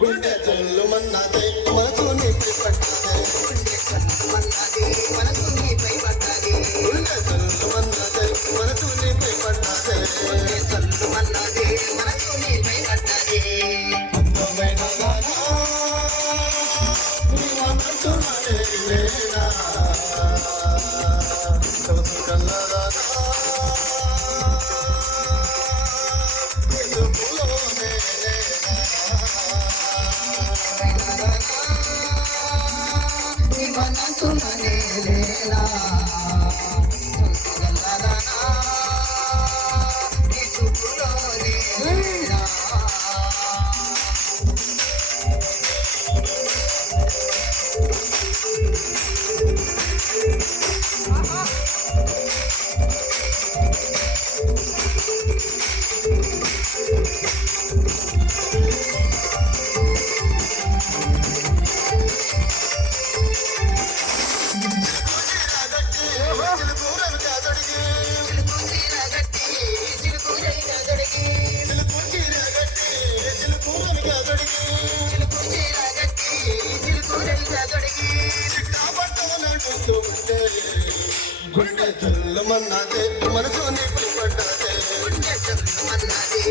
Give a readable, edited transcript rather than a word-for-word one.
గుండె జల్లు మన్నదే మనసు నీపై పడ్డదే మనసు నీపై పడ్డది గుండె జల్లు మన్నదే మనసు నీపై పడ్డదే గుండె జల్లు మన్నదే మనసు నీపై పడ్డది అందమైన గానా నీ మనసు నలేనా సౌసుకల్లదా గుండె జల్లు మన్నదే మనసు నీపై పడ్డదే గుండె జల్లు మన్నదే